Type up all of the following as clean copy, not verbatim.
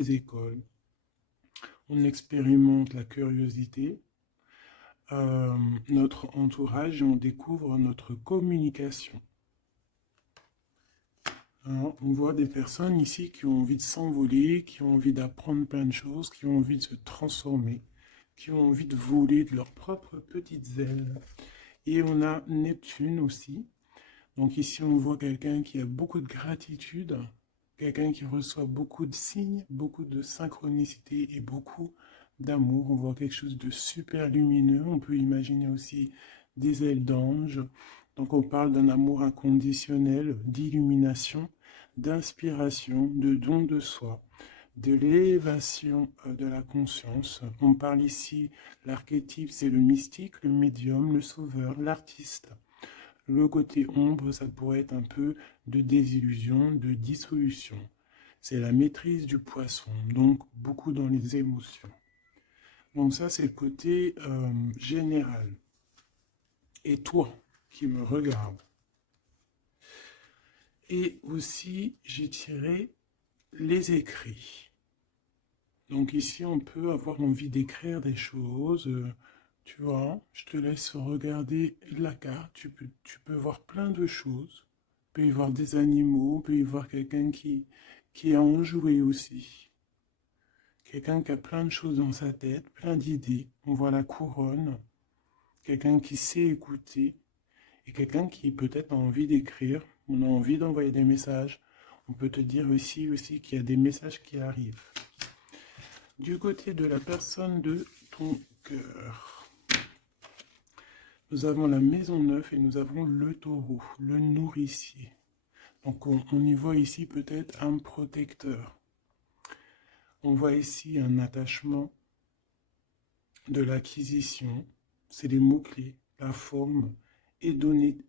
les écoles. On expérimente la curiosité, notre entourage et on découvre notre communication. Hein, on voit des personnes ici qui ont envie de s'envoler, qui ont envie d'apprendre plein de choses, qui ont envie de se transformer, qui ont envie de voler de leurs propres petites ailes. Et on a Neptune aussi. Donc ici, on voit quelqu'un qui a beaucoup de gratitude, quelqu'un qui reçoit beaucoup de signes, beaucoup de synchronicité et beaucoup d'amour. On voit quelque chose de super lumineux. On peut imaginer aussi des ailes d'ange. Donc on parle d'un amour inconditionnel, d'illumination, d'inspiration, de don de soi, de l'élévation de la conscience. On parle ici, l'archétype, c'est le mystique, le médium, le sauveur, l'artiste. Le côté ombre, ça pourrait être un peu de désillusion, de dissolution. C'est la maîtrise du poisson, donc beaucoup dans les émotions. Donc ça, c'est le côté général. Et toi, qui me regarde. Et aussi, j'ai tiré les écrits. Donc ici, on peut avoir envie d'écrire des choses. Tu vois, je te laisse regarder la carte. Tu peux voir plein de choses. Il peut y voir des animaux, il peut y voir quelqu'un qui a enjoué aussi. Quelqu'un qui a plein de choses dans sa tête, plein d'idées. On voit la couronne. Quelqu'un qui sait écouter. Et quelqu'un qui peut-être a envie d'écrire. On a envie d'envoyer des messages. On peut te dire aussi qu'il y a des messages qui arrivent. Du côté de la personne de ton cœur, nous avons la maison 9 et nous avons le taureau, le nourricier. Donc on y voit ici peut-être un protecteur. On voit ici un attachement, de l'acquisition, c'est les mots-clés, la forme, hédonisme.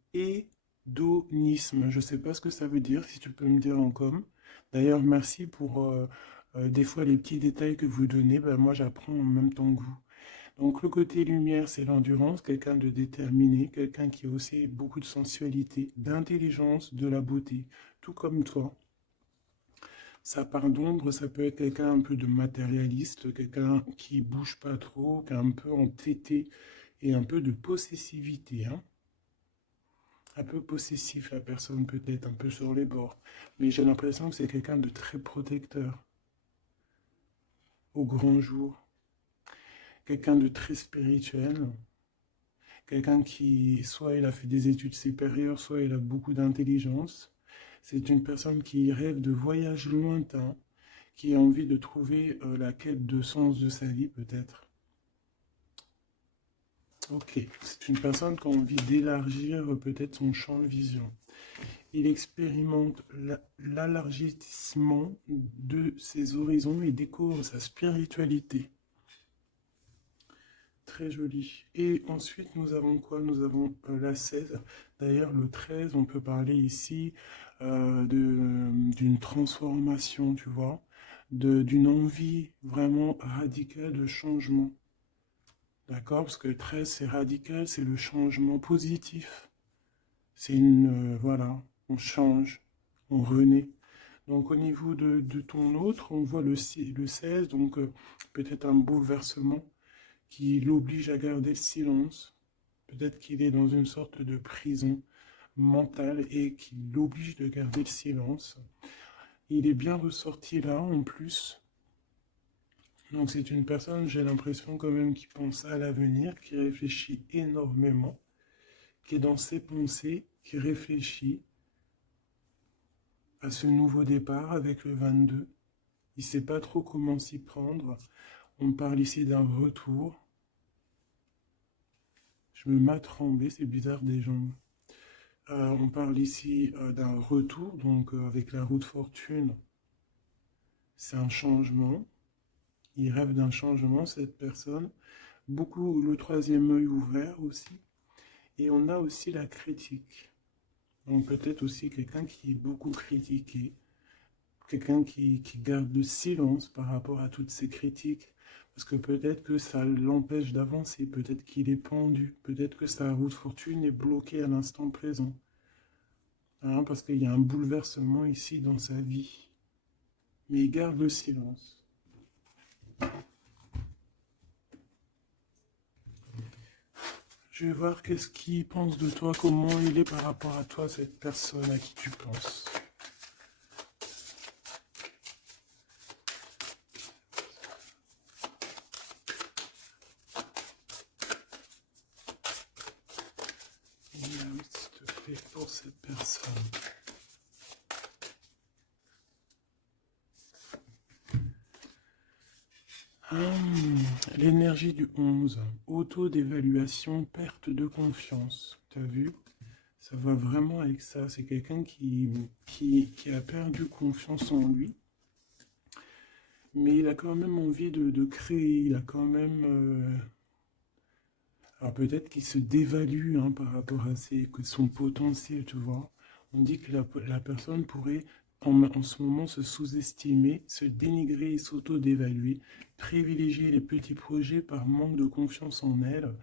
Je ne sais pas ce que ça veut dire, si tu peux me dire en com. D'ailleurs, merci pour des fois les petits détails que vous donnez. Ben, moi, j'apprends en même temps que vous. Donc, le côté lumière, c'est l'endurance, quelqu'un de déterminé, quelqu'un qui a aussi beaucoup de sensualité, d'intelligence, de la beauté, tout comme toi. Sa part d'ombre, ça peut être quelqu'un un peu de matérialiste, quelqu'un qui bouge pas trop, qui est un peu entêté et un peu de possessivité. Hein. Un peu possessif, la personne peut-être un peu sur les bords. Mais j'ai l'impression que c'est quelqu'un de très protecteur au grand jour. Quelqu'un de très spirituel. Quelqu'un qui, soit il a fait des études supérieures, soit il a beaucoup d'intelligence. C'est une personne qui rêve de voyages lointains, qui a envie de trouver la quête de sens de sa vie, peut-être. Ok, c'est une personne qui a envie d'élargir peut-être son champ de vision. Il expérimente l'élargissement de ses horizons et découvre sa spiritualité. Très joli. Et ensuite, nous avons quoi? Nous avons la 16. D'ailleurs, le 13, on peut parler ici d'une transformation, tu vois, d'une envie vraiment radicale de changement. D'accord? Parce que le 13, c'est radical, c'est le changement positif. C'est voilà, on change, on renaît. Donc au niveau de ton autre, on voit le 16, donc peut-être un bouleversement qui l'oblige à garder le silence. Peut-être qu'il est dans une sorte de prison mentale et qui l'oblige de garder le silence. Il est bien ressorti là en plus. Donc c'est une personne, j'ai l'impression quand même, qui pense à l'avenir, qui réfléchit énormément, qui est dans ses pensées, qui réfléchit à ce nouveau départ avec le 22. Il ne sait pas trop comment s'y prendre. On parle ici d'un retour. Je me mets à trembler, c'est bizarre des jambes. On parle ici d'un retour, donc avec la roue de fortune, c'est un changement. Il rêve d'un changement, cette personne. Beaucoup le troisième œil ouvert aussi. Et on a aussi la critique. Donc peut-être aussi quelqu'un qui est beaucoup critiqué, quelqu'un qui garde le silence par rapport à toutes ces critiques. Parce que peut-être que ça l'empêche d'avancer, peut-être qu'il est pendu, peut-être que sa roue de fortune est bloquée à l'instant présent. Hein, parce qu'il y a un bouleversement ici dans sa vie. Mais il garde le silence. Je vais voir qu'est-ce qu'il pense de toi, comment il est par rapport à toi, cette personne à qui tu penses. S'il te plaît, pour cette personne. L'énergie du 11, auto-d'évaluation, perte de confiance. T'as vu? Ça va vraiment avec ça. C'est quelqu'un qui a perdu confiance en lui, mais il a quand même envie de créer. Il a quand même... alors peut-être qu'il se dévalue hein, par rapport à son potentiel, tu vois. On dit que la personne pourrait en ce moment se sous-estimer, se dénigrer et s'auto-dévaluer, privilégier les petits projets par manque de confiance en elle,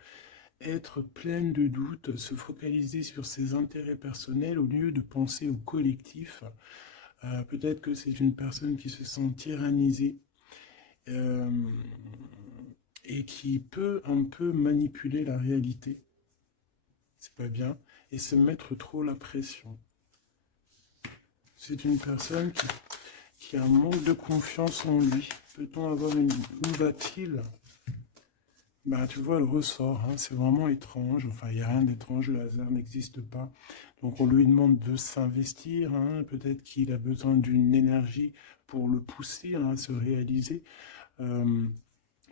être pleine de doutes, se focaliser sur ses intérêts personnels au lieu de penser au collectif. Peut-être que c'est une personne qui se sent tyrannisée euh, et qui peut un peu manipuler la réalité. C'est pas bien. Et se mettre trop la pression. C'est une personne qui a un manque de confiance en lui. Peut-on avoir une... Où va-t-il? Bah, tu vois, le ressort, hein, c'est vraiment étrange. Enfin, il n'y a rien d'étrange, le hasard n'existe pas. Donc, on lui demande de s'investir. Hein, peut-être qu'il a besoin d'une énergie pour le pousser hein, à se réaliser. Euh,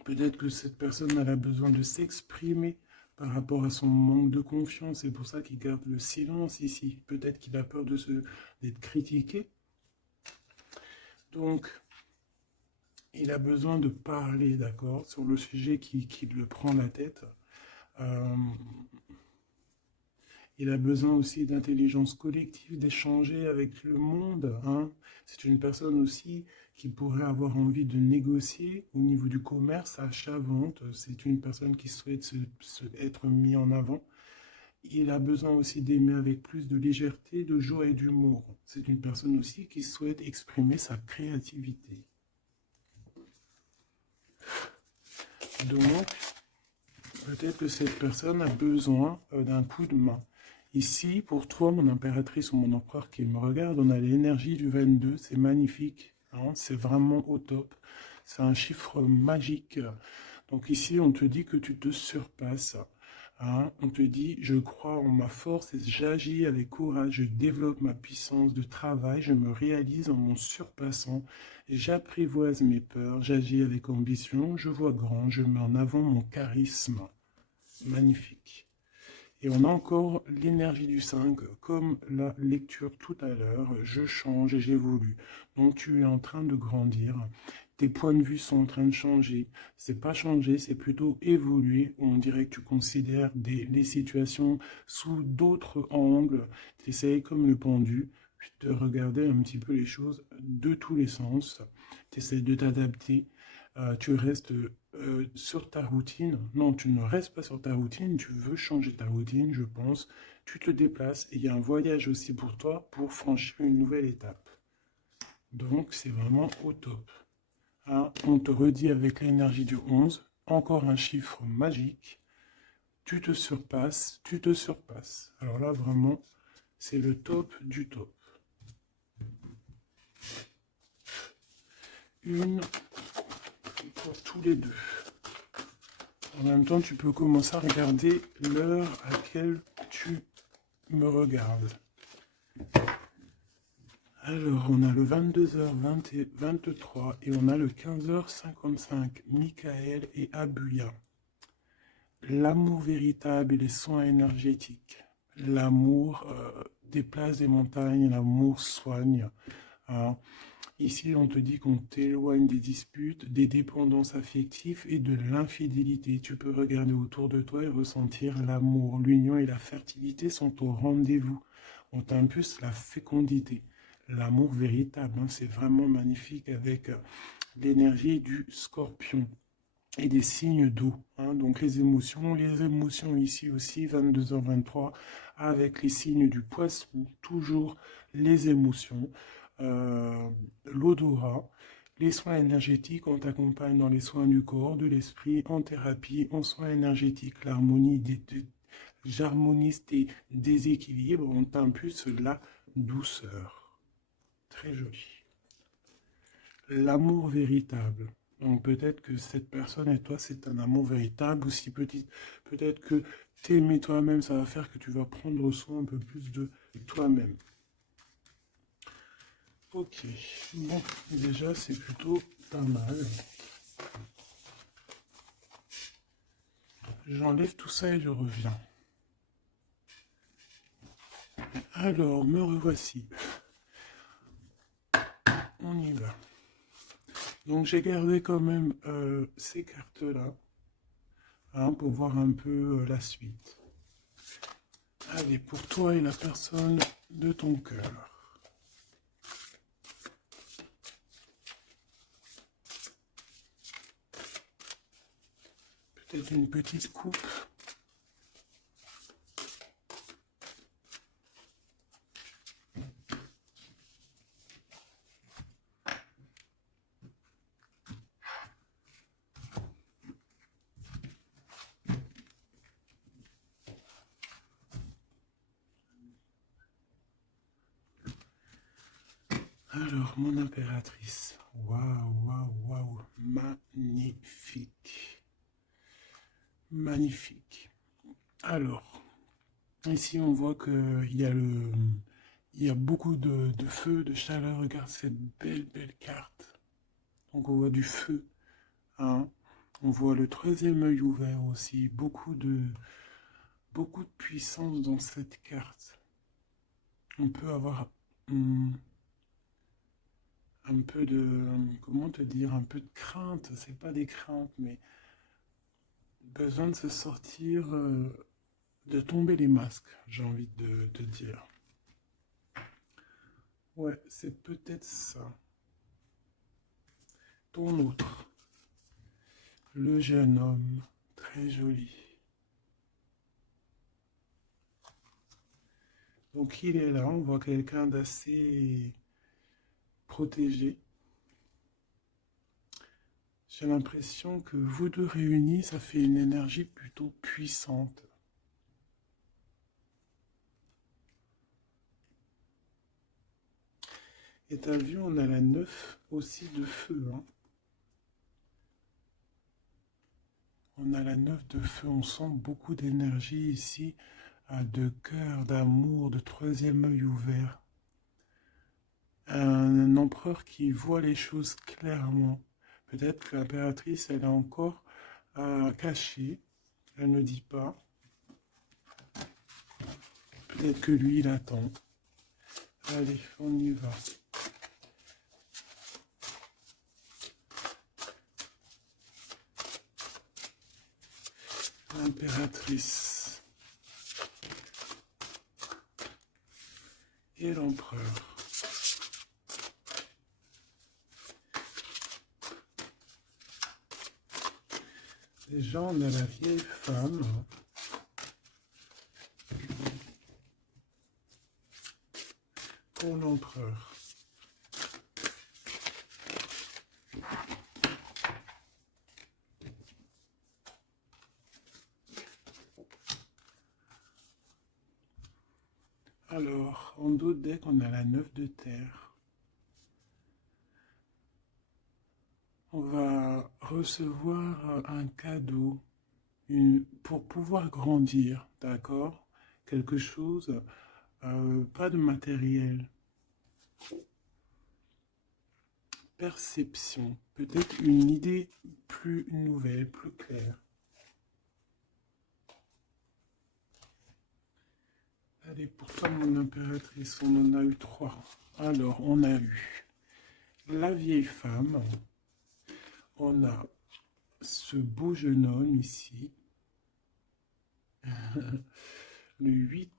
Peut-être que cette personne elle a besoin de s'exprimer par rapport à son manque de confiance. C'est pour ça qu'il garde le silence ici. Peut-être qu'il a peur d'être critiqué. Donc, il a besoin de parler, d'accord, sur le sujet qui le prend la tête. Euh, il a besoin aussi d'intelligence collective, d'échanger avec le monde. Hein. C'est une personne aussi qui pourrait avoir envie de négocier au niveau du commerce, achat-vente. C'est une personne qui souhaite être mis en avant. Il a besoin aussi d'aimer avec plus de légèreté, de joie et d'humour. C'est une personne aussi qui souhaite exprimer sa créativité. Donc, peut-être que cette personne a besoin d'un coup de main. Ici, pour toi, mon impératrice ou mon empereur qui me regarde, on a l'énergie du 22, c'est magnifique, hein, c'est vraiment au top. C'est un chiffre magique. Donc ici, on te dit que tu te surpasses. Hein, on te dit, je crois en ma force et j'agis avec courage, je développe ma puissance de travail, je me réalise en mon surpassant, j'apprivoise mes peurs, j'agis avec ambition, je vois grand, je mets en avant mon charisme. Magnifique. Et on a encore l'énergie du 5, comme la lecture tout à l'heure, je change et j'évolue. Donc tu es en train de grandir, tes points de vue sont en train de changer. C'est pas changer, c'est plutôt évoluer. On dirait que tu considères les situations sous d'autres angles. Tu essayes comme le pendu de regarder un petit peu les choses de tous les sens. Tu essaies de t'adapter. Tu restes sur ta routine. Non, tu ne restes pas sur ta routine, tu veux changer ta routine, je pense. Tu te déplaces et il y a un voyage aussi pour toi pour franchir une nouvelle étape. Donc, c'est vraiment au top. Hein, on te redit avec l'énergie du 11, encore un chiffre magique. Tu te surpasses, tu te surpasses. Alors là, vraiment, c'est le top du top. Une pour tous les deux. En même temps, tu peux commencer à regarder l'heure à laquelle tu me regardes. Alors, on a le 22h23 et on a le 15h55. Michael et Abuya. L'amour véritable et les soins énergétiques. L'amour déplace des montagnes, l'amour soigne. Hein. Ici, on te dit qu'on t'éloigne des disputes, des dépendances affectives et de l'infidélité. Tu peux regarder autour de toi et ressentir l'amour. L'union et la fertilité sont au rendez-vous. On t'impulse la fécondité. L'amour véritable, hein, c'est vraiment magnifique avec l'énergie du scorpion et des signes d'eau. Hein, donc les émotions ici aussi, 22h23, avec les signes du poisson, toujours les émotions. L'odorat, Les soins énergétiques, on t'accompagne dans les soins du corps, de l'esprit, en thérapie, en soins énergétiques, j'harmonise tes déséquilibres, on t'impulse la douceur. Très joli. L'amour véritable. Donc peut-être que cette personne et toi, c'est un amour véritable, ou si peut-être que t'aimer toi-même, ça va faire que tu vas prendre soin un peu plus de toi-même. Ok, bon, déjà c'est plutôt pas mal. J'enlève tout ça et je reviens. Alors, me revoici. On y va. Donc j'ai gardé quand même ces cartes-là, hein, pour voir un peu la suite. Allez, pour toi et la personne de ton cœur. Peut-être une petite coupe. Alors, mon impératrice. Waouh, waouh, waouh. Magnifique. Magnifique. Alors, ici on voit qu'il y a il y a beaucoup de feu, de chaleur. Regarde cette belle carte. Donc on voit du feu, hein. On voit le troisième œil ouvert aussi. Beaucoup de puissance dans cette carte. On peut avoir un peu de, comment te dire, un peu de crainte. C'est pas des craintes, mais besoin de se sortir, de tomber les masques, j'ai envie de te dire. Ouais, c'est peut-être ça. Ton autre, le jeune homme, très joli. Donc il est là, on voit quelqu'un d'assez protégé. J'ai l'impression que vous deux réunis, ça fait une énergie plutôt puissante. Et t'as vu, on a la 9 aussi de feu, hein. On a la 9 de feu, on sent beaucoup d'énergie ici, de cœur, d'amour, de troisième œil ouvert. Un empereur qui voit les choses clairement. Peut-être que l'impératrice, elle est encore cachée, elle ne dit pas. Peut-être que lui, il attend. Allez, on y va. L'impératrice et l'empereur. Déjà, on a la vieille femme. Pour l'empereur. Alors, en d'autres decks, on a la 9 de terre. On va recevoir un cadeau pour pouvoir grandir, d'accord? Quelque chose, pas de matériel. Perception, peut-être une idée plus nouvelle, plus claire. Allez, pour toi, mon impératrice, on en a eu 3. Alors, on a eu la vieille femme. On a ce beau jeune homme ici. Le 8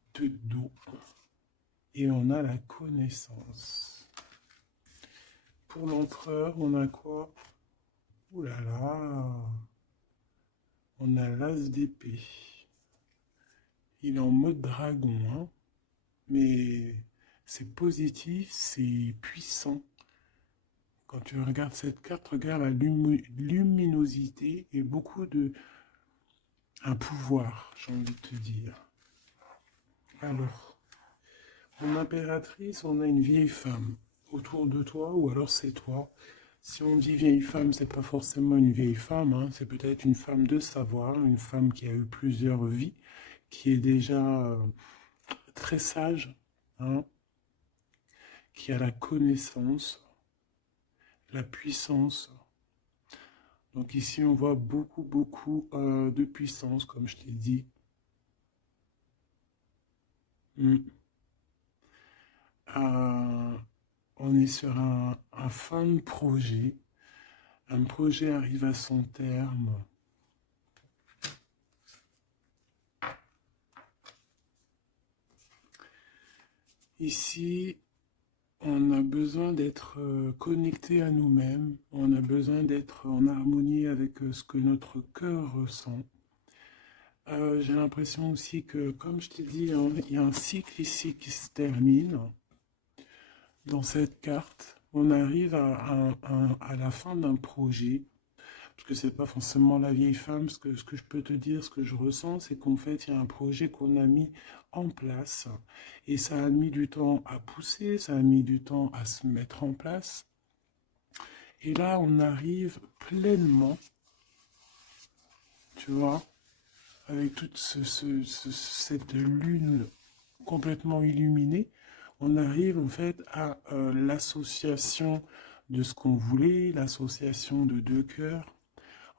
d'eau. Et on a la connaissance. Pour l'empereur, on a quoi? Ouh là là. On a l'as d'épée. Il est en mode dragon, hein, mais c'est positif, c'est puissant. Quand tu regardes cette carte, regarde la luminosité et beaucoup de... un pouvoir, j'ai envie de te dire. Alors, en impératrice, on a une vieille femme autour de toi, ou alors c'est toi. Si on dit vieille femme, c'est pas forcément une vieille femme, hein, c'est peut-être une femme de savoir, une femme qui a eu plusieurs vies, qui est déjà très sage, hein, qui a la connaissance, la puissance. Donc ici, on voit beaucoup de puissance, comme je t'ai dit. Mm. Euh, on est sur un fin de projet. Un projet arrive à son terme. Ici, on a besoin d'être connecté à nous-mêmes. On a besoin d'être en harmonie avec ce que notre cœur ressent. J'ai l'impression aussi que, comme je t'ai dit, hein, il y a un cycle ici qui se termine. Dans cette carte, on arrive à la fin d'un projet, parce que c'est pas forcément la vieille femme, ce que je peux te dire, ce que je ressens, c'est qu'en fait, il y a un projet qu'on a mis en place, et ça a mis du temps à pousser, ça a mis du temps à se mettre en place, et là, on arrive pleinement, tu vois, avec toute cette lune complètement illuminée, on arrive en fait à l'association de ce qu'on voulait, l'association de deux cœurs.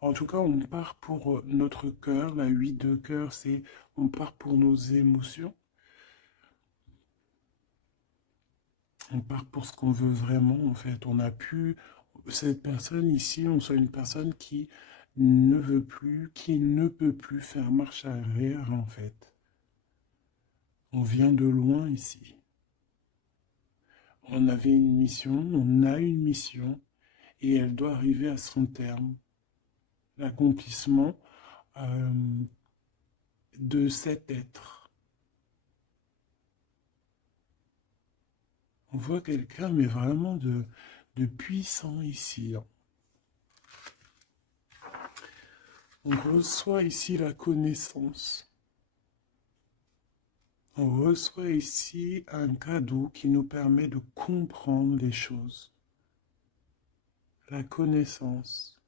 En tout cas, on part pour notre cœur. La 8 de cœur, c'est on part pour nos émotions. On part pour ce qu'on veut vraiment, en fait. On a pu, cette personne ici, on soit une personne qui ne veut plus, qui ne peut plus faire marche arrière, en fait. On vient de loin ici. On avait une mission, on a une mission, et elle doit arriver à son terme. L'accomplissement euh, de cet être. On voit quelqu'un, mais vraiment de puissant ici. On reçoit ici la connaissance. On reçoit ici un cadeau qui nous permet de comprendre les choses. La connaissance.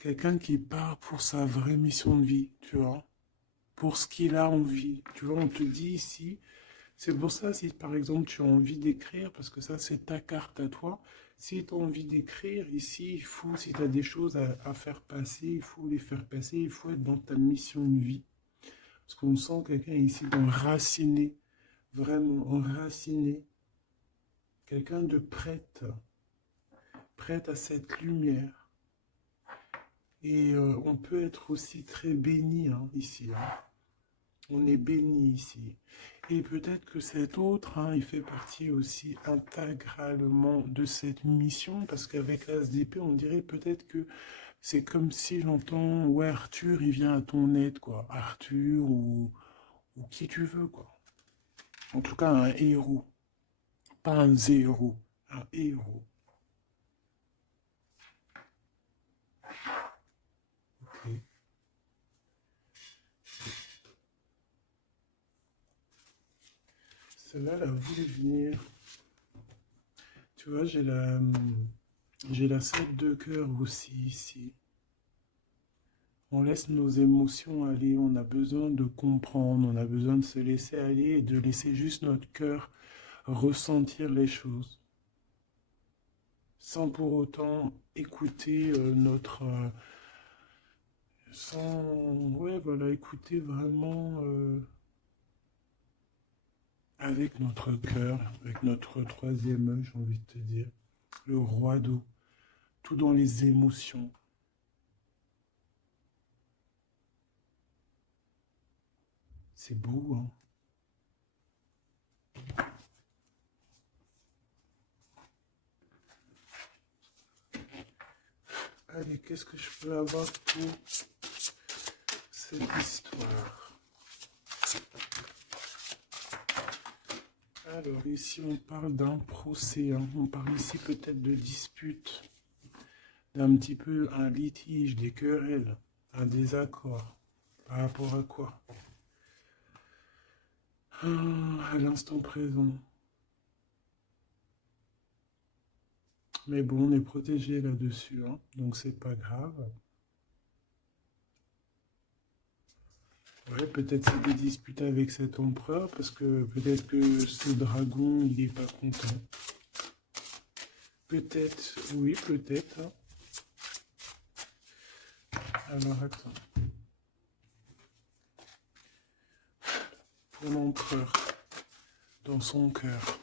Quelqu'un qui part pour sa vraie mission de vie, tu vois. Pour ce qu'il a envie. Tu vois, on te dit ici, c'est pour ça, si par exemple tu as envie d'écrire, parce que ça c'est ta carte à toi, si tu as envie d'écrire, ici, il faut, si tu as des choses à faire passer, il faut les faire passer, il faut être dans ta mission de vie. Parce qu'on sent quelqu'un ici d'enraciné, vraiment enraciné, quelqu'un de prête, prête à cette lumière. Et on peut être aussi très béni hein, ici. Hein. On est béni ici. Et peut-être que cet autre, hein, il fait partie aussi intégralement de cette mission, parce qu'avec l'As d'épée, on dirait peut-être que c'est comme si j'entends, ouais, Arthur, il vient à ton aide, quoi. Arthur ou qui tu veux, quoi. En tout cas, un héros. Pas un zéro, un héros. Ok. Celle-là, elle a voulu venir. Tu vois, j'ai la 7 de cœur aussi ici. On laisse nos émotions aller, on a besoin de comprendre, on a besoin de se laisser aller et de laisser juste notre cœur ressentir les choses. Sans pour autant écouter sans, ouais, voilà, écouter vraiment avec notre cœur, avec notre troisième œil, j'ai envie de te dire. Le roi d'eau, tout dans les émotions. C'est beau, hein. Allez, qu'est-ce que je peux avoir pour cette histoire? Alors ici on parle d'un procès, hein. On parle ici peut-être de dispute, d'un petit peu un litige, des querelles, un désaccord. Par rapport à quoi? À l'instant présent. Mais bon, on est protégé là-dessus, hein, donc c'est pas grave. Ouais, peut-être c'est des disputes avec cet empereur, parce que peut-être que ce dragon, il est pas content. Peut-être, oui, peut-être, hein. Alors attends. Pour l'empereur, dans son cœur.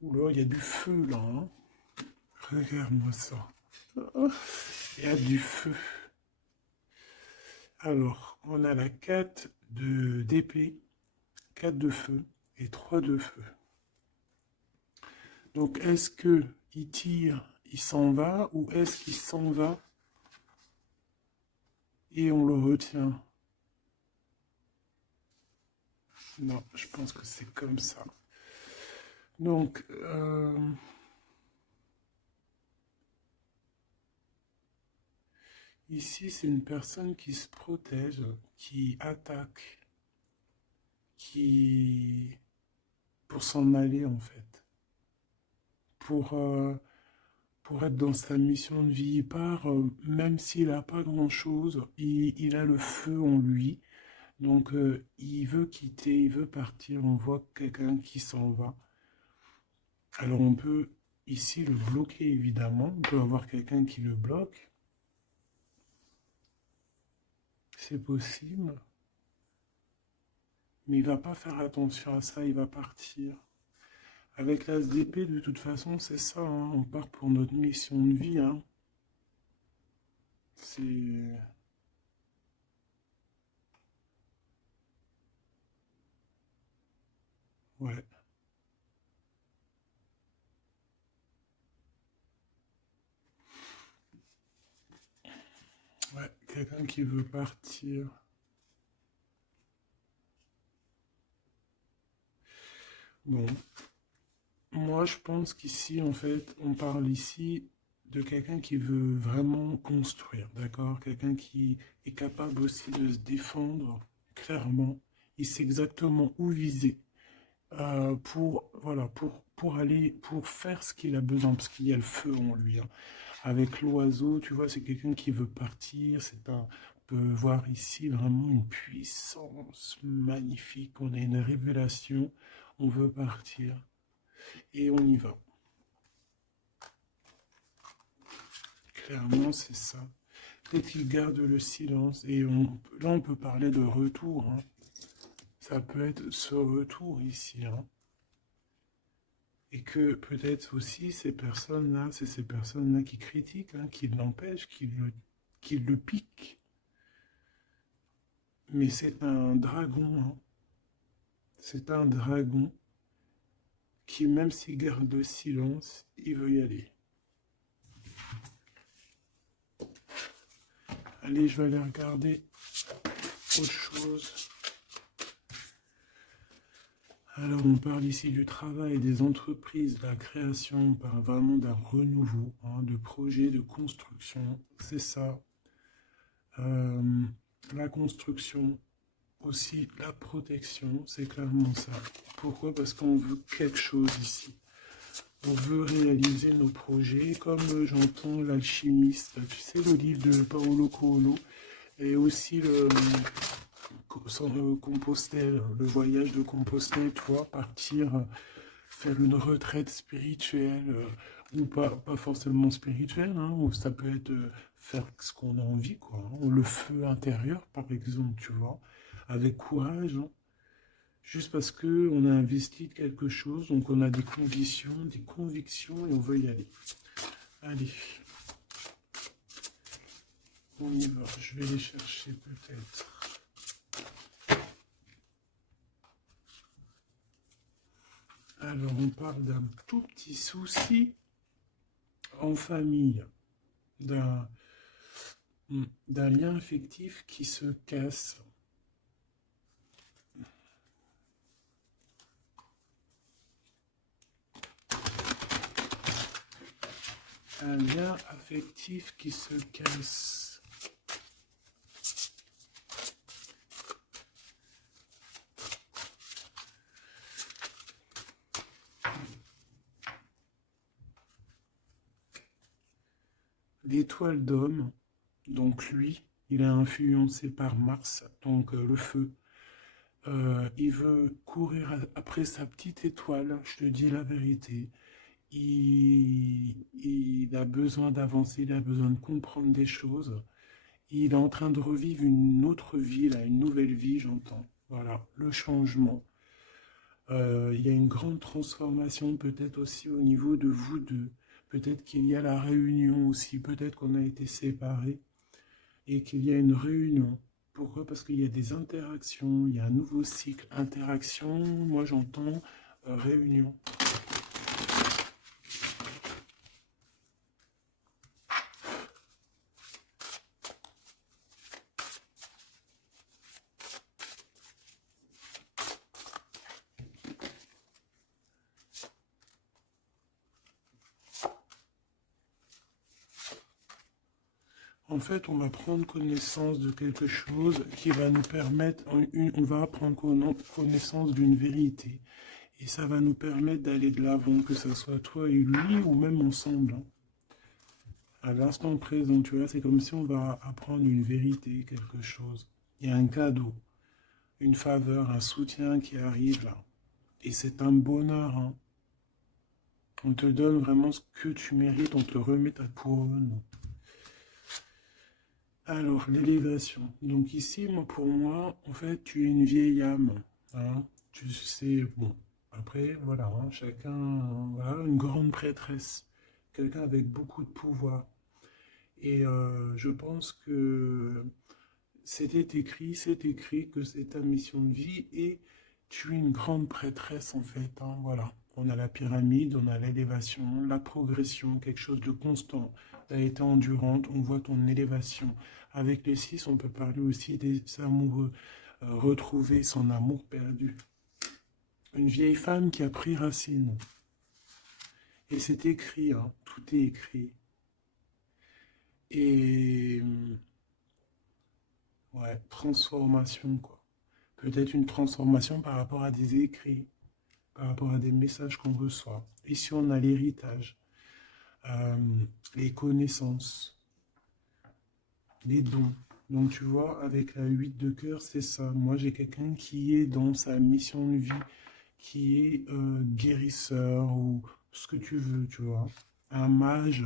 Oula, il y a du feu là, hein. Regarde-moi ça. Il y a du feu. Alors, on a la 4 d'épée, 4 de feu et 3 de feu. Donc, est-ce que il tire, il s'en va, ou est-ce qu'il s'en va et on le retient? Non, je pense que c'est comme ça. Donc, ici, c'est une personne qui se protège, qui attaque, qui... pour s'en aller en fait. Pour, euh, pour être dans sa mission de vie, il part, même s'il n'a pas grand-chose, il a le feu en lui. Donc, il veut quitter, il veut partir. On voit quelqu'un qui s'en va. Alors, on peut ici le bloquer, évidemment. On peut avoir quelqu'un qui le bloque. C'est possible. Mais il va pas faire attention à ça, il va partir. Avec l'as d'épée, de toute façon, c'est ça, hein. On part pour notre mission de vie, hein. C'est... Ouais. Ouais, quelqu'un qui veut partir. Bon, moi je pense qu'ici, en fait, on parle ici de quelqu'un qui veut vraiment construire, d'accord? Quelqu'un qui est capable aussi de se défendre clairement. Il sait exactement où viser pour, voilà, pour aller, pour faire ce qu'il a besoin, parce qu'il y a le feu en lui, hein. Avec l'oiseau, tu vois, c'est quelqu'un qui veut partir. On peut voir ici vraiment une puissance magnifique. On a une révélation. On veut partir et on y va. Clairement, c'est ça. Peut-être qu'il garde le silence. Et là, on peut parler de retour, hein. Ça peut être ce retour ici, hein. Et que peut-être aussi ces personnes-là, c'est ces personnes-là qui critiquent, hein, qui l'empêchent, qui le piquent. Mais c'est un dragon, hein. C'est un dragon qui, même s'il garde le silence, il veut y aller. Allez, je vais aller regarder autre chose. Alors, on parle ici du travail, des entreprises, de la création, on parle vraiment d'un renouveau, hein, de projet, de construction. C'est ça. Euh, la construction, aussi la protection, c'est clairement ça. Pourquoi? Parce qu'on veut quelque chose ici. On veut réaliser nos projets, comme j'entends l'alchimiste, tu sais, le livre de Paolo Coelho, et aussi Compostelle, le voyage de Compostelle, tu vois, partir, faire une retraite spirituelle, ou pas forcément spirituelle, hein, ou ça peut être faire ce qu'on a envie, quoi, hein, ou le feu intérieur, par exemple, tu vois, avec courage, hein, juste parce que on a investi quelque chose, donc on a des conditions, des convictions, et on veut y aller. Allez, on y va. Je vais les chercher peut-être. Alors, on parle d'un tout petit souci en famille, d'un d'un lien affectif qui se casse. Un lien affectif qui se casse. L'étoile d'homme, donc lui, il est influencé par Mars, donc le feu. Il veut courir après sa petite étoile, je te dis la vérité. Il a besoin d'avancer, il a besoin de comprendre des choses. Il est en train de revivre une autre vie, là, une nouvelle vie, j'entends. Voilà, le changement. Il y a une grande transformation peut-être aussi au niveau de vous deux. Peut-être qu'il y a la réunion aussi, peut-être qu'on a été séparés et qu'il y a une réunion. Pourquoi? Parce qu'il y a des interactions, il y a un nouveau cycle. Interaction, moi j'entends réunion. En fait, on va prendre connaissance de quelque chose qui va nous permettre, on va prendre connaissance d'une vérité. Et ça va nous permettre d'aller de l'avant, que ce soit toi et lui, ou même ensemble, hein. À l'instant présent, tu vois, c'est comme si on va apprendre une vérité, quelque chose. Il y a un cadeau, une faveur, un soutien qui arrive là. Et c'est un bonheur, hein. On te donne vraiment ce que tu mérites, on te remet ta couronne. Alors, l'élévation. Donc ici, moi, pour moi, en fait, tu es une vieille âme, hein. Tu sais, bon, après, voilà, hein, chacun, voilà, une grande prêtresse, quelqu'un avec beaucoup de pouvoir. Et je pense que c'est écrit que c'est ta mission de vie et tu es une grande prêtresse en fait, hein, voilà. On a la pyramide, on a l'élévation, la progression, quelque chose de constant. Tu as été endurante, on voit ton élévation. Avec les 6, on peut parler aussi des amoureux, retrouver son amour perdu. Une vieille femme qui a pris racine. Et c'est écrit, hein, tout est écrit. Et ouais, transformation, quoi. Peut-être une transformation par rapport à des écrits, par rapport à des messages qu'on reçoit. Ici, on a l'héritage, euh, les connaissances, les dons. Donc, tu vois, avec la 8 de cœur, c'est ça. Moi, j'ai quelqu'un qui est dans sa mission de vie, qui est guérisseur ou ce que tu veux, tu vois. Un mage,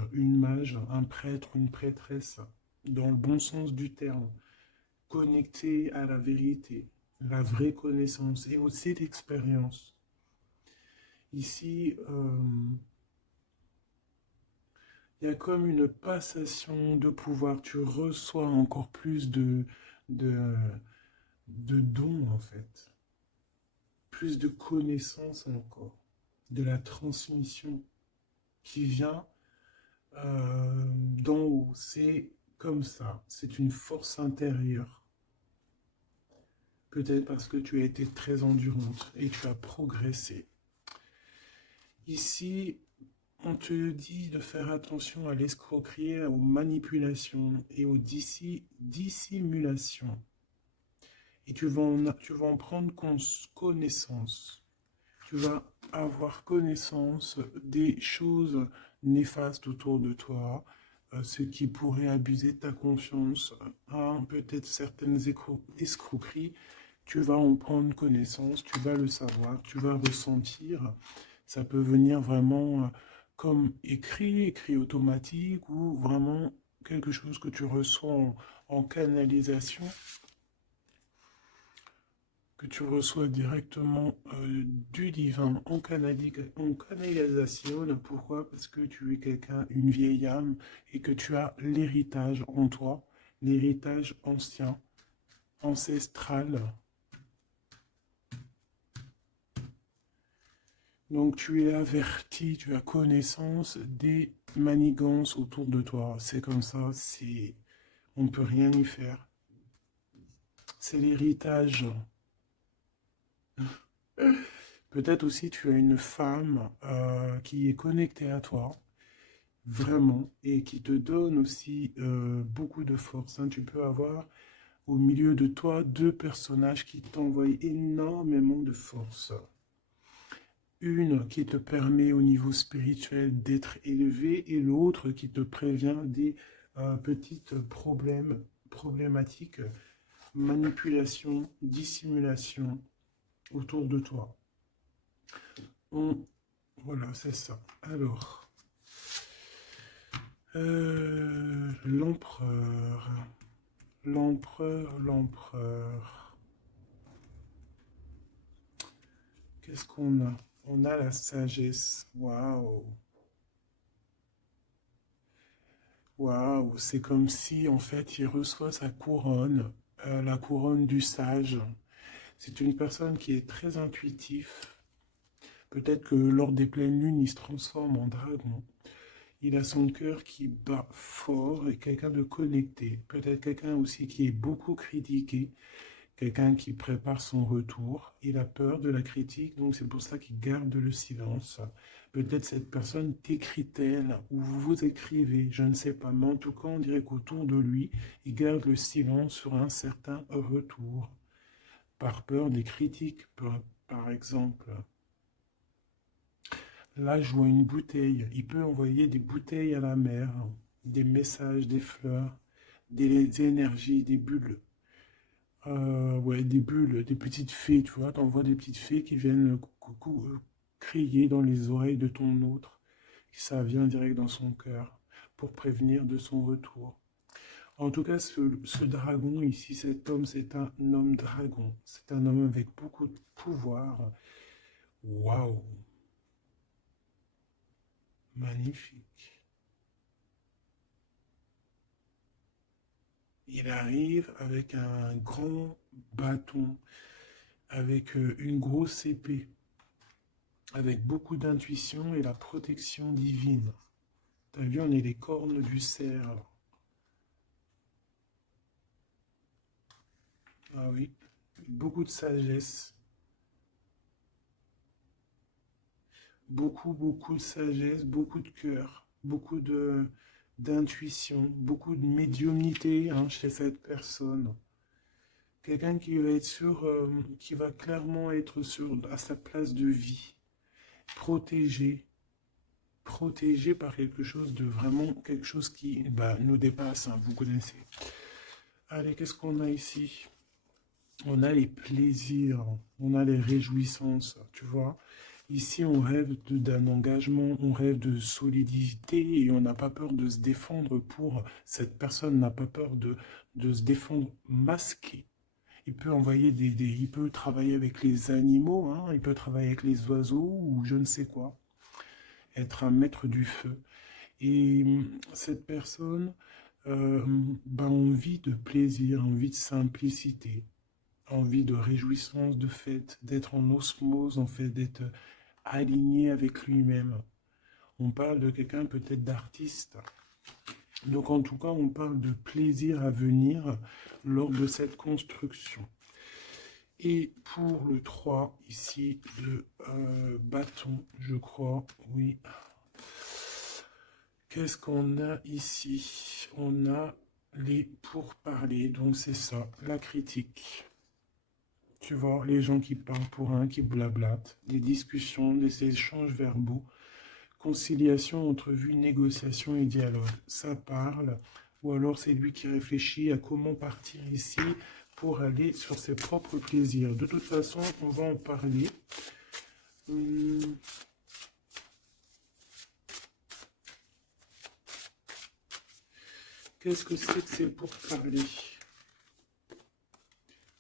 un prêtre, une prêtresse, dans le bon sens du terme, connecté à la vérité, la vraie connaissance et aussi l'expérience. Ici, il y a comme une passation de pouvoir. Tu reçois encore plus de, de dons, en fait. Plus de connaissances encore. De la transmission qui vient d'en haut. C'est comme ça. C'est une force intérieure. Peut-être parce que tu as été très endurante et tu as progressé. Ici, on te dit de faire attention à l'escroquerie, aux manipulations et aux dissimulations. Et tu vas en prendre connaissance. Tu vas avoir connaissance des choses néfastes autour de toi, ce qui pourrait abuser ta confiance, hein, peut-être certaines escroqueries. Tu vas en prendre connaissance, tu vas le savoir, tu vas ressentir. Ça peut venir vraiment comme écrit automatique ou vraiment quelque chose que tu reçois en canalisation, que tu reçois directement du divin en canalisation. Pourquoi? Parce que tu es quelqu'un, une vieille âme, et que tu as l'héritage en toi, l'héritage ancien, ancestral. Donc tu es averti, tu as connaissance des manigances autour de toi. C'est comme ça, on ne peut rien y faire. C'est l'héritage. Peut-être aussi tu as une femme qui est connectée à toi, vraiment, et qui te donne aussi beaucoup de force, hein. Tu peux avoir au milieu de toi deux personnages qui t'envoient énormément de force. Une qui te permet au niveau spirituel d'être élevé et l'autre qui te prévient des petites problématiques, manipulation, dissimulation autour de toi. Voilà, c'est ça. Alors, l'empereur, l'empereur. Qu'est-ce qu'on a? On a la sagesse. Waouh! Waouh! C'est comme si, en fait, il reçoit sa couronne, la couronne du sage. C'est une personne qui est très intuitif. Peut-être que lors des pleines lunes, il se transforme en dragon. Il a son cœur qui bat fort et quelqu'un de connecté. Peut-être quelqu'un aussi qui est beaucoup critiqué. Quelqu'un qui prépare son retour. Il a peur de la critique, donc c'est pour ça qu'il garde le silence. Peut-être cette personne t'écrit-elle ou vous vous écrivez, je ne sais pas. Mais en tout cas, on dirait qu'autour de lui, il garde le silence sur un certain retour. Par peur des critiques, par exemple. Là, je vois une bouteille. Il peut envoyer des bouteilles à la mer, des messages, des fleurs, des énergies, des bulles. Ouais, des bulles, des petites fées, tu vois. T'envoies des petites fées qui viennent crier dans les oreilles de ton autre. Ça vient direct dans son cœur pour prévenir de son retour. En tout cas, ce dragon ici, cet homme, c'est un homme dragon. C'est un homme avec beaucoup de pouvoir. Waouh! Magnifique. Il arrive avec un grand bâton, avec une grosse épée, avec beaucoup d'intuition et la protection divine. T'as vu, on est les cornes du cerf. Ah oui, beaucoup de sagesse. Beaucoup de sagesse, beaucoup de cœur, beaucoup d'intuition, beaucoup de médiumnité, hein, chez cette personne. Quelqu'un qui va être sûr, qui va clairement être sûr à sa place de vie, protégé, protégé par quelque chose de vraiment, quelque chose qui bah, nous dépasse, hein, vous connaissez. Allez, qu'est-ce qu'on a ici? On a les plaisirs, on a les réjouissances, tu vois. Ici, on rêve d'un engagement, on rêve de solidité et on n'a pas peur de se défendre pour... Cette personne n'a pas peur de se défendre masqué. Il peut envoyer il peut travailler avec les animaux, hein, il peut travailler avec les oiseaux ou je ne sais quoi. Être un maître du feu. Et cette personne a envie de plaisir, envie de simplicité, envie de réjouissance, de fête, d'être en osmose, en fait, d'être aligné avec lui-même. On parle de quelqu'un peut-être d'artiste. Donc en tout cas, on parle de plaisir à venir lors de cette construction. Et pour le 3, ici, de bâton, je crois, oui. Qu'est-ce qu'on a ici? On a les pourparlers, donc c'est ça, la critique. Tu vois, les gens qui parlent pour un, qui blablatent, des discussions, des échanges verbaux, conciliation entre vue, négociation et dialogue. Ça parle, ou alors c'est lui qui réfléchit à comment partir ici pour aller sur ses propres plaisirs. De toute façon, on va en parler. Qu'est-ce que c'est que ces pourparlers?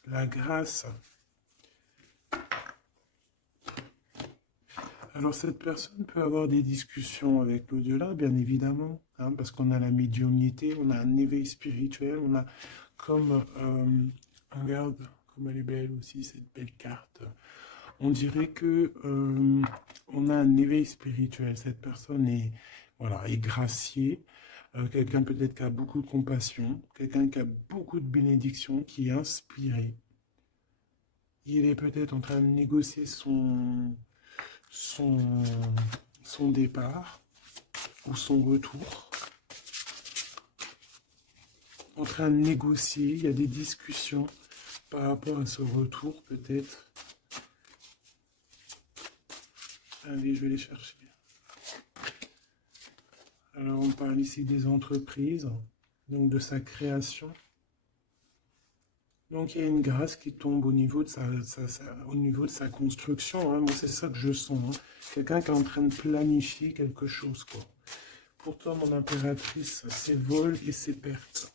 La grâce. Alors cette personne peut avoir des discussions avec l'au-delà, bien évidemment, hein, parce qu'on a la médiumnité, on a un éveil spirituel, on a comme, regarde comme elle est belle aussi, cette belle carte. On dirait que on a un éveil spirituel. Cette personne est, voilà, est graciée. Quelqu'un peut-être qui a beaucoup de compassion, quelqu'un qui a beaucoup de bénédiction, qui est inspiré. Il est peut-être en train de négocier son, son départ ou son retour. En train de négocier, il y a des discussions par rapport à ce retour peut-être. Allez, je vais les chercher. Alors, on parle ici des entreprises, donc de sa création. Donc, il y a une grâce qui tombe au niveau de au niveau de sa construction. Hein. Moi, c'est ça que je sens. Hein. Quelqu'un qui est en train de planifier quelque chose, quoi. Pourtant, mon impératrice, ses vols et ses pertes.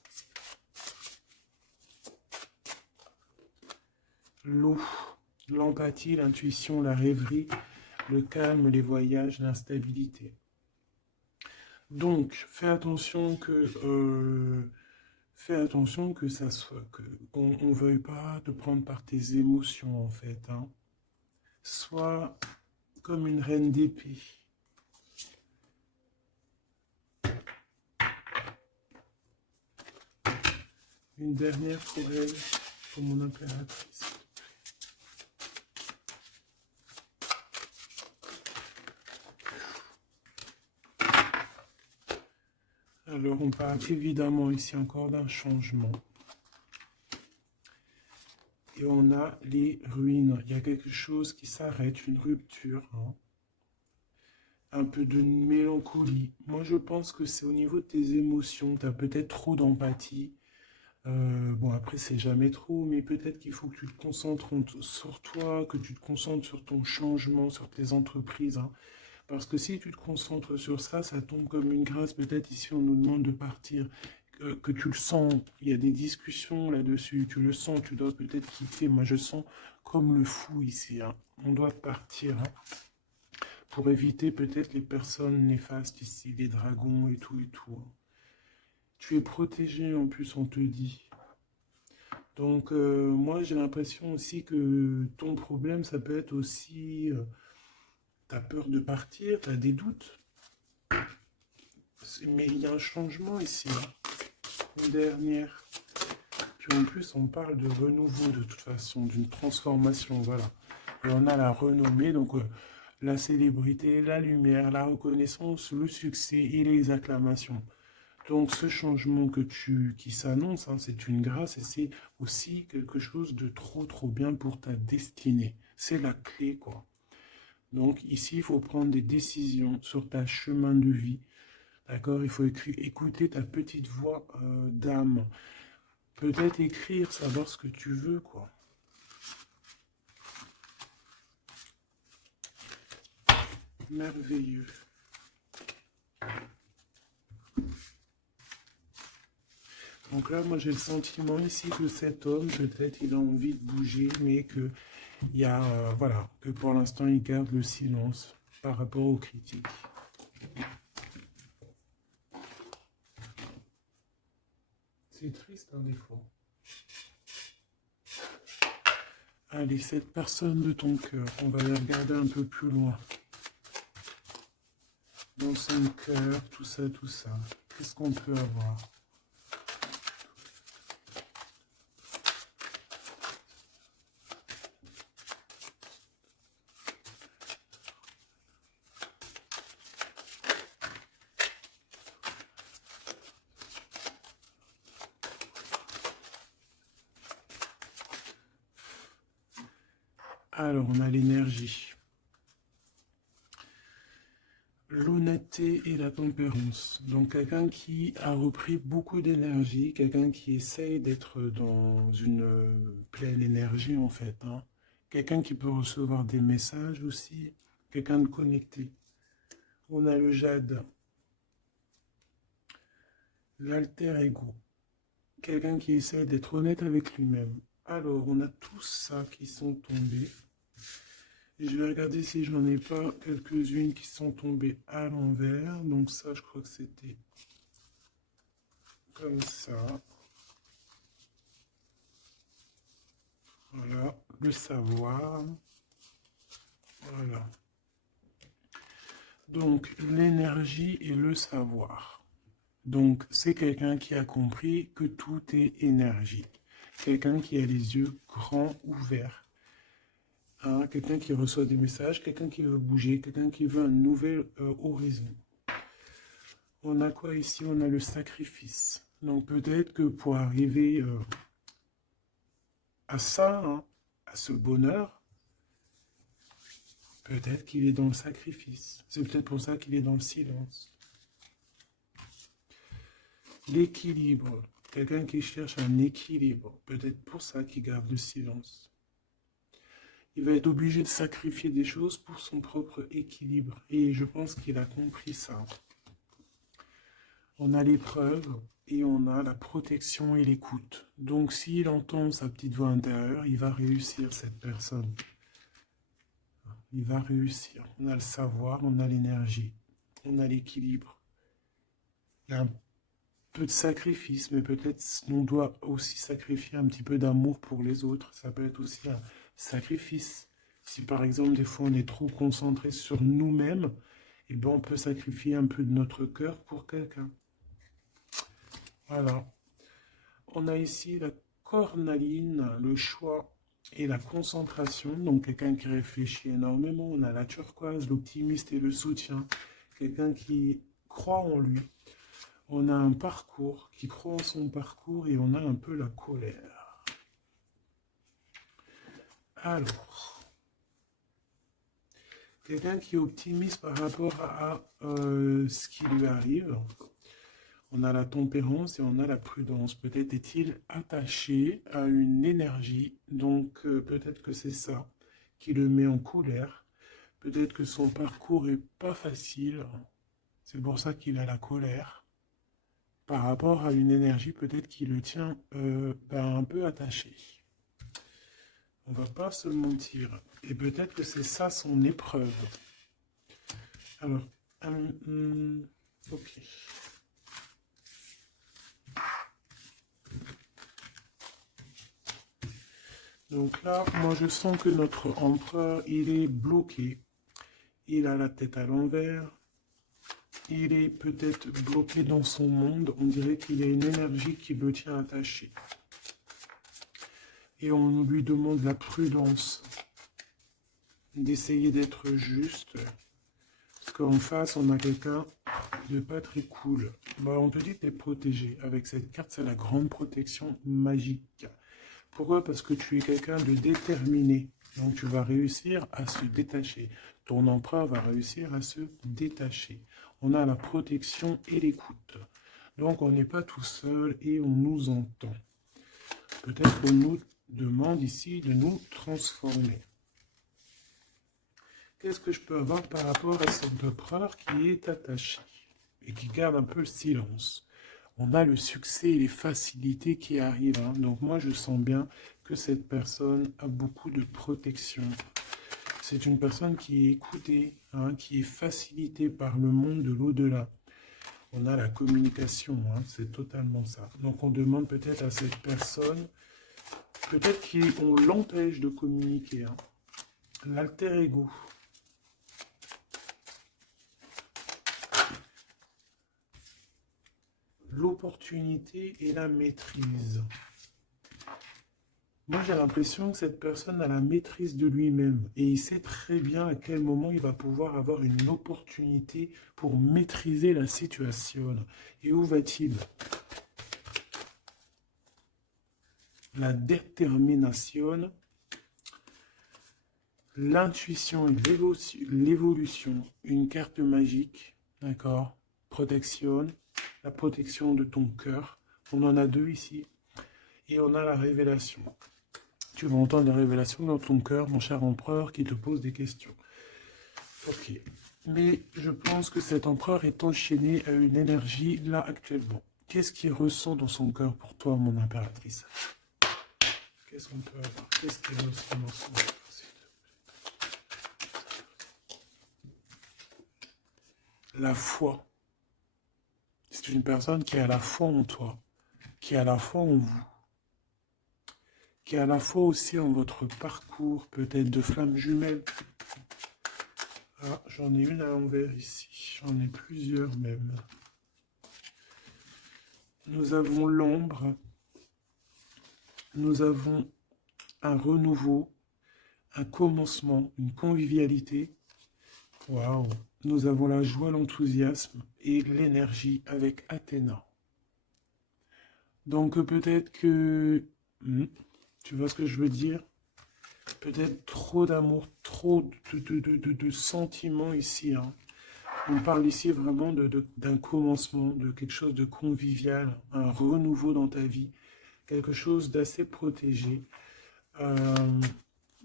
L'eau, l'empathie, l'intuition, la rêverie, le calme, les voyages, l'instabilité. Donc, fais attention que ça soit, qu'on ne veuille pas te prendre par tes émotions, en fait. Hein. Sois comme une reine d'épée. Une dernière pour elle, pour mon impératrice. Alors, on parle évidemment ici encore d'un changement. Et on a les ruines. Il y a quelque chose qui s'arrête, une rupture. Hein. Un peu de mélancolie. Moi, je pense que c'est au niveau de tes émotions. Tu as peut-être trop d'empathie. Bon, après, c'est jamais trop, mais peut-être qu'il faut que tu te concentres sur toi, que tu te concentres sur ton changement, sur tes entreprises. Hein. Parce que si tu te concentres sur ça, ça tombe comme une grâce. Peut-être ici, on nous demande de partir, que tu le sens. Il y a des discussions là-dessus. Tu le sens, tu dois peut-être quitter. Moi, je sens comme le fou ici. Hein. On doit partir. Hein, pour éviter peut-être les personnes néfastes ici, les dragons et tout et tout. Hein. Tu es protégé en plus, on te dit. Donc, moi, j'ai l'impression aussi que ton problème, ça peut être aussi... tu as peur de partir, tu as des doutes. Mais il y a un changement ici. Hein. Une dernière. Puis en plus, on parle de renouveau de toute façon, d'une transformation, voilà. Et on a la renommée, donc la célébrité, la lumière, la reconnaissance, le succès et les acclamations. Donc ce changement qui s'annonce, hein, c'est une grâce et c'est aussi quelque chose de trop bien pour ta destinée. C'est la clé, quoi. Donc ici, il faut prendre des décisions sur ta chemin de vie. D'accord? Il faut écouter ta petite voix d'âme. Peut-être écrire, savoir ce que tu veux, quoi. Merveilleux. Donc là, moi j'ai le sentiment ici que cet homme, peut-être il a envie de bouger, mais que il y a, voilà, que pour l'instant il garde le silence par rapport aux critiques. C'est triste, hein, des fois. Allez, cette personne de ton cœur, on va la regarder un peu plus loin. Dans son cœur, tout ça. Qu'est-ce qu'on peut avoir? Alors, on a l'énergie. L'honnêteté et la tempérance. Donc, quelqu'un qui a repris beaucoup d'énergie, quelqu'un qui essaye d'être dans une pleine énergie, en fait. Hein. Quelqu'un qui peut recevoir des messages aussi. Quelqu'un de connecté. On a le jade. L'alter ego. Quelqu'un qui essaie d'être honnête avec lui-même. Alors, on a tous ça qui sont tombés. Et je vais regarder si j'en ai pas quelques-unes qui sont tombées à l'envers. Donc ça, je crois que c'était comme ça. Voilà, le savoir. Voilà. Donc, l'énergie et le savoir. Donc, c'est quelqu'un qui a compris que tout est énergie. Quelqu'un qui a les yeux grands ouverts. Hein, quelqu'un qui reçoit des messages, quelqu'un qui veut bouger, quelqu'un qui veut un nouvel horizon. On a quoi ici? On a le sacrifice. Donc, peut-être que pour arriver à ça, hein, à ce bonheur, peut-être qu'il est dans le sacrifice. C'est peut-être pour ça qu'il est dans le silence. L'équilibre. Quelqu'un qui cherche un équilibre. Peut-être pour ça qu'il garde le silence. Il va être obligé de sacrifier des choses pour son propre équilibre. Et je pense qu'il a compris ça. On a l'épreuve et on a la protection et l'écoute. Donc s'il entend sa petite voix intérieure, il va réussir, cette personne. Il va réussir. On a le savoir, on a l'énergie, on a l'équilibre. Il y a un peu de sacrifice, mais peut-être on doit aussi sacrifier un petit peu d'amour pour les autres. Ça peut être aussi un sacrifice. Si par exemple, des fois, on est trop concentré sur nous-mêmes, eh ben, on peut sacrifier un peu de notre cœur pour quelqu'un. Voilà. On a ici la cornaline, le choix et la concentration. Donc, quelqu'un qui réfléchit énormément. On a la turquoise, l'optimiste et le soutien. Quelqu'un qui croit en lui. On a un parcours, qui croit en son parcours, et on a un peu la colère. Alors, quelqu'un qui est optimiste par rapport à ce qui lui arrive. On a la tempérance et on a la prudence. Peut-être est-il attaché à une énergie, donc peut-être que c'est ça qui le met en colère. Peut-être que son parcours est pas facile, c'est pour ça qu'il a la colère. Par rapport à une énergie peut-être qui le tient un peu attaché. On va pas se mentir. Et peut-être que c'est ça son épreuve. Alors, ok. Donc là, moi je sens que notre empereur, il est bloqué. Il a la tête à l'envers. Il est peut-être bloqué dans son monde. On dirait qu'il y a une énergie qui le tient attaché. Et on lui demande la prudence, d'essayer d'être juste. Parce qu'en face, on a quelqu'un de pas très cool. Bah, on te dit que tu es protégé. Avec cette carte, c'est la grande protection magique. Pourquoi? Parce que tu es quelqu'un de déterminé. Donc tu vas réussir à se détacher. Ton empereur va réussir à se détacher. On a la protection et l'écoute. Donc on n'est pas tout seul et on nous entend. Peut-être qu'on nous demande ici de nous transformer. Qu'est-ce que je peux avoir par rapport à cet empereur qui est attaché et qui garde un peu le silence? On a le succès et les facilités qui arrivent. Hein. Donc moi, je sens bien que cette personne a beaucoup de protection. C'est une personne qui est écoutée, hein, qui est facilitée par le monde de l'au-delà. On a la communication, hein, c'est totalement ça. Donc on demande peut-être à cette personne, peut-être qu'on l'empêche de communiquer. Hein. L'alter ego. L'opportunité et la maîtrise. Moi, j'ai l'impression que cette personne a la maîtrise de lui-même et il sait très bien à quel moment il va pouvoir avoir une opportunité pour maîtriser la situation. Et où va-t-il? La détermination, l'intuition et l'évolution. Une carte magique, d'accord? Protection, la protection de ton cœur. On en a deux ici. Et on a la révélation. Tu vas entendre des révélations dans ton cœur, mon cher empereur, qui te pose des questions. Ok. Mais je pense que cet empereur est enchaîné à une énergie là actuellement. Qu'est-ce qu'il ressent dans son cœur pour toi, mon impératrice? Qu'est-ce qu'on peut avoir? Qu'est-ce qu'il ressent dans son cœur? La foi. C'est une personne qui a la foi en toi, qui a la foi en vous, qui a la foi aussi en votre parcours, peut-être de flammes jumelles. Ah, j'en ai une à l'envers ici. J'en ai plusieurs même. Nous avons l'ombre. Nous avons un renouveau, un commencement, une convivialité. Waouh! Nous avons la joie, l'enthousiasme et l'énergie avec Athéna. Donc peut-être que... tu vois ce que je veux dire? Peut-être trop d'amour, trop de sentiments ici, hein. On parle ici vraiment d'un commencement, de quelque chose de convivial, un renouveau dans ta vie, quelque chose d'assez protégé, euh,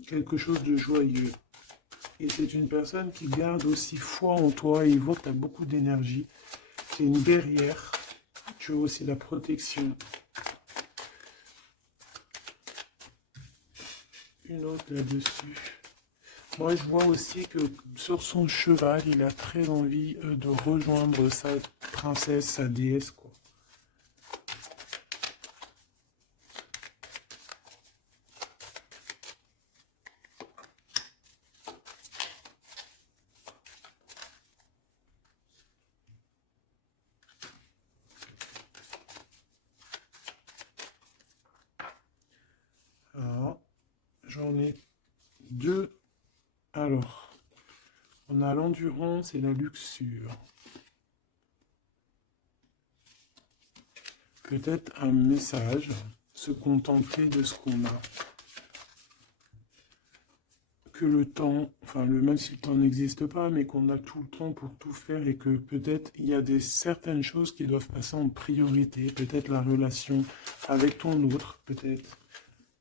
quelque chose de joyeux. Et c'est une personne qui garde aussi foi en toi et il voit que tu as beaucoup d'énergie. C'est une guerrière. Tu as aussi la protection. Une autre là-dessus. Moi, je vois aussi que sur son cheval, il a très envie de rejoindre sa princesse, sa déesse, quoi. Alors, j'en ai deux. Alors, on a l'endurance et la luxure. Peut-être un message, se contenter de ce qu'on a. Que le temps, enfin même si le temps n'existe pas, mais qu'on a tout le temps pour tout faire et que peut-être il y a certaines choses qui doivent passer en priorité. Peut-être la relation avec ton autre, peut-être.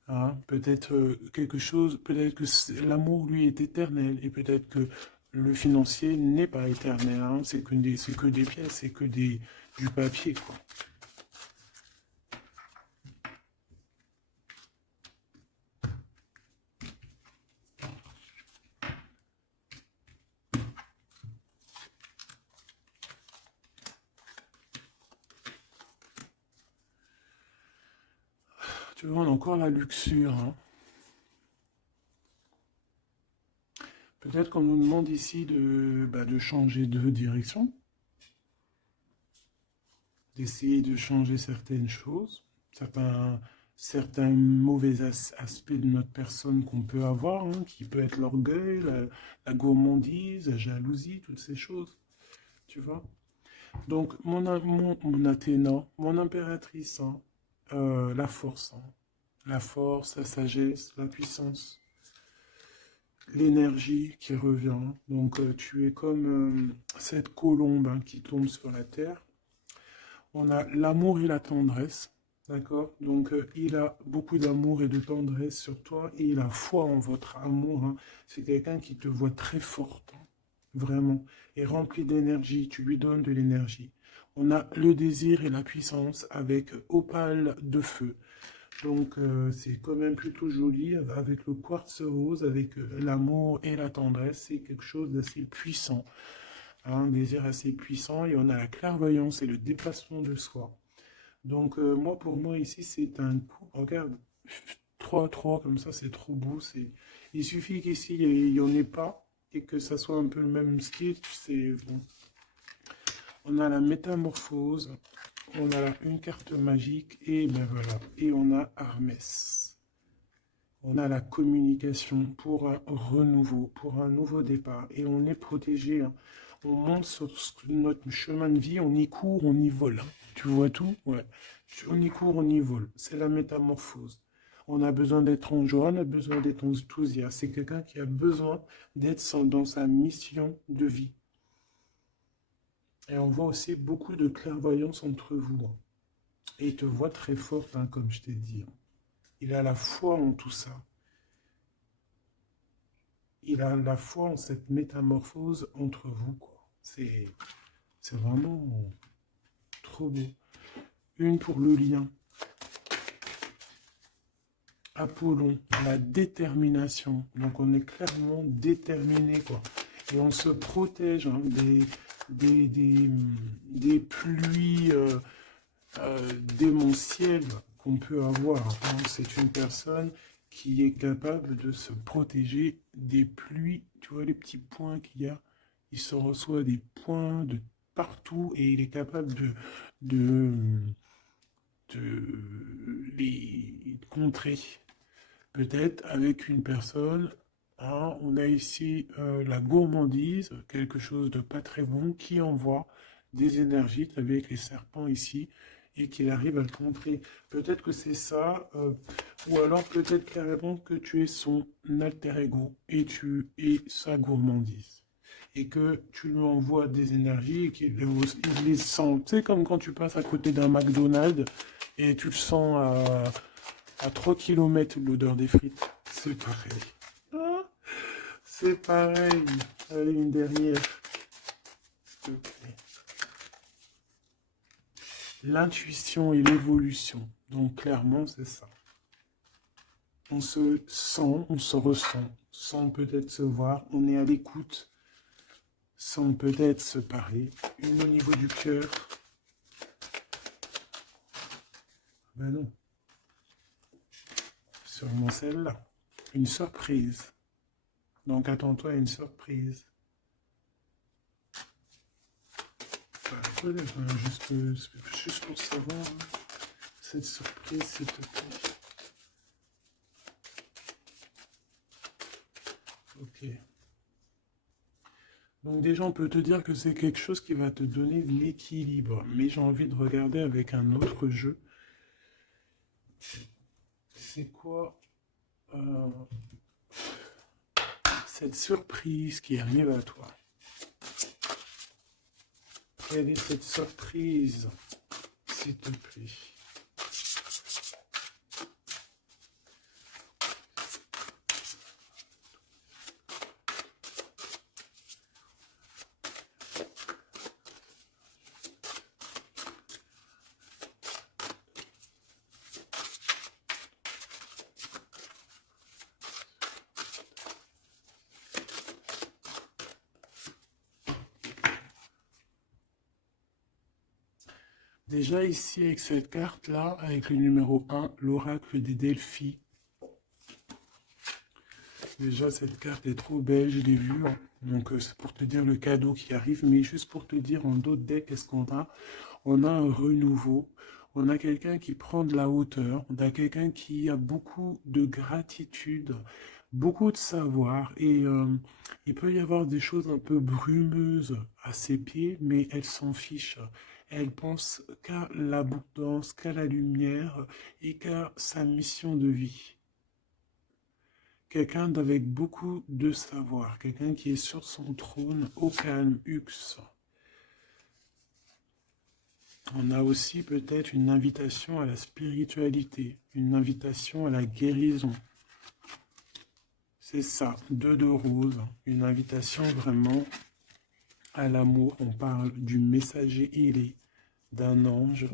Hein, peut-être quelque chose, peut-être que l'amour lui est éternel et peut-être que le financier n'est pas éternel. Hein, c'est que des pièces, c'est que du papier, quoi. Tu vois, on a encore la luxure. Hein. Peut-être qu'on nous demande ici de changer de direction, d'essayer de changer certaines choses, certains mauvais aspects de notre personne qu'on peut avoir, hein, qui peut être l'orgueil, la gourmandise, la jalousie, toutes ces choses, tu vois. Donc, mon Athéna, mon impératrice, hein, la force, hein, la force, la sagesse, la puissance, l'énergie qui revient. Donc, tu es comme cette colombe, hein, qui tombe sur la terre. On a l'amour et la tendresse, d'accord? Donc, il a beaucoup d'amour et de tendresse sur toi et il a foi en votre amour, hein. C'est quelqu'un qui te voit très forte, hein, vraiment, et rempli d'énergie. Tu lui donnes de l'énergie. On a le désir et la puissance avec opale de feu. Donc, c'est quand même plutôt joli avec le quartz rose, avec l'amour et la tendresse. C'est quelque chose d'assez puissant, hein, un désir assez puissant. Et on a la clairvoyance et le dépassement de soi. Donc, moi, pour moi, ici, c'est un coup. Regarde, 3-3 comme ça, c'est trop beau. Il suffit qu'ici, il n'y en ait pas et que ça soit un peu le même style. C'est bon. On a la métamorphose. On a là une carte magique et ben voilà. Et on a Hermès. On a la communication pour un renouveau, pour un nouveau départ. Et on est protégé, hein. On monte sur notre chemin de vie, on y court, on y vole, hein. Tu vois tout? Ouais. On y court, on y vole. C'est la métamorphose. On a besoin d'être en joie, on a besoin d'être enthousiaste. C'est quelqu'un qui a besoin d'être dans sa mission de vie. Et on voit aussi beaucoup de clairvoyance entre vous, hein. Et il te voit très forte, hein, comme je t'ai dit, hein. Il a la foi en tout ça. Il a la foi en cette métamorphose entre vous, quoi. C'est vraiment trop beau. Une pour le lien. Apollon, la détermination. Donc on est clairement déterminé, quoi. Et on se protège, hein, des pluies démentielles qu'on peut avoir, hein. C'est une personne qui est capable de se protéger des pluies tu vois les petits points qu'il y a? Il se reçoit des points de partout et il est capable de, de les contrer. Peut-être avec une personne, hein, on a ici la gourmandise, quelque chose de pas très bon, qui envoie des énergies, avec les serpents ici, et qu'il arrive à le contrer. Peut-être que c'est ça, ou alors peut-être carrément que tu es son alter ego, et tu es sa gourmandise. Et que tu lui envoies des énergies et qu'il il les sent. Tu sais, comme quand tu passes à côté d'un McDonald's et tu le sens à 3 km l'odeur des frites. C'est pareil. Ah, c'est pareil. Allez, une dernière, s'il te plaît. L'intuition et l'évolution. Donc clairement, c'est ça. On se sent, on se ressent, sans peut-être se voir, on est à l'écoute, sans peut-être se parler. Une au niveau du cœur. Ben non. Sûrement celle-là. Une surprise. Donc attends-toi à une surprise. Juste pour savoir, hein, cette surprise, s'il te plaît. Ok. Donc déjà, on peut te dire que c'est quelque chose qui va te donner de l'équilibre. Mais j'ai envie de regarder avec un autre jeu. C'est quoi cette surprise qui arrive à toi? Quelle est cette surprise, s'il te plaît? Déjà ici avec cette carte-là, avec le numéro 1, l'oracle des Delphi. Déjà cette carte est trop belle, je l'ai vue, hein. Donc c'est pour te dire le cadeau qui arrive, mais juste pour te dire en d'autres decks, qu'est-ce qu'on a? On a un renouveau, on a quelqu'un qui prend de la hauteur, on a quelqu'un qui a beaucoup de gratitude, beaucoup de savoir, et il peut y avoir des choses un peu brumeuses à ses pieds, mais elle s'en fiche. Elle pense qu'à l'abondance, qu'à la lumière et qu'à sa mission de vie. Quelqu'un d'avec beaucoup de savoir, quelqu'un qui est sur son trône, au calme, Hux. On a aussi peut-être une invitation à la spiritualité, une invitation à la guérison. C'est ça, 2 de rose, une invitation vraiment à l'amour. On parle du messager ailé, d'un ange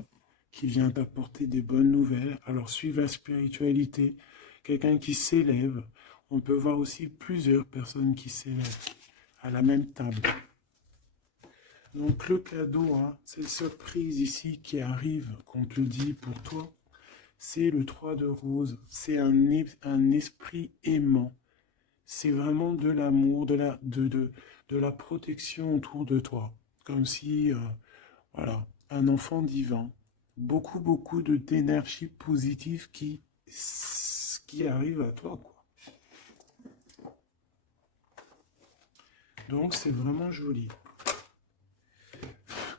qui vient t'apporter des bonnes nouvelles. Alors suive la spiritualité, quelqu'un qui s'élève. On peut voir aussi plusieurs personnes qui s'élèvent à la même table. Donc le cadeau, hein, cette surprise ici qui arrive, qu'on te dit pour toi, c'est le 3 de rose. C'est un esprit aimant. C'est vraiment de l'amour, de la protection autour de toi. Comme si, voilà, un enfant divin. Beaucoup, beaucoup d'énergie positive qui arrive à toi, quoi. Donc c'est vraiment joli.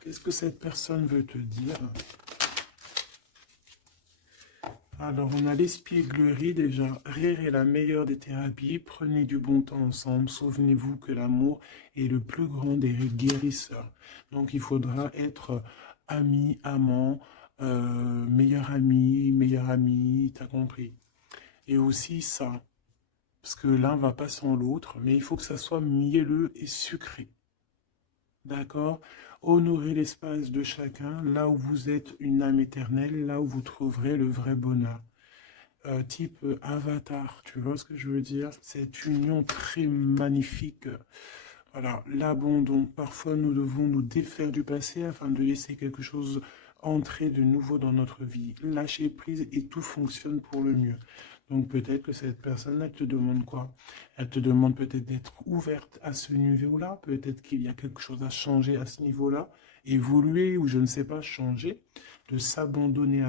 Qu'est-ce que cette personne veut te dire? Alors, on a l'espièglerie déjà. Rire est la meilleure des thérapies. Prenez du bon temps ensemble. Souvenez-vous que l'amour est le plus grand des guérisseurs. Donc, il faudra être ami, amant, meilleur ami, t'as compris. Et aussi ça, parce que l'un va pas sans l'autre, mais il faut que ça soit mielleux et sucré. D'accord? Honorez l'espace de chacun, là où vous êtes une âme éternelle, là où vous trouverez le vrai bonheur. Type Avatar, tu vois ce que je veux dire? Cette union très magnifique. Voilà, l'abandon. Parfois, nous devons nous défaire du passé afin de laisser quelque chose entrer de nouveau dans notre vie. Lâcher prise et tout fonctionne pour le mieux. Donc peut-être que cette personne, elle te demande quoi? Elle te demande peut-être d'être ouverte à ce niveau-là, peut-être qu'il y a quelque chose à changer à ce niveau-là, évoluer ou je ne sais pas, changer, de s'abandonner à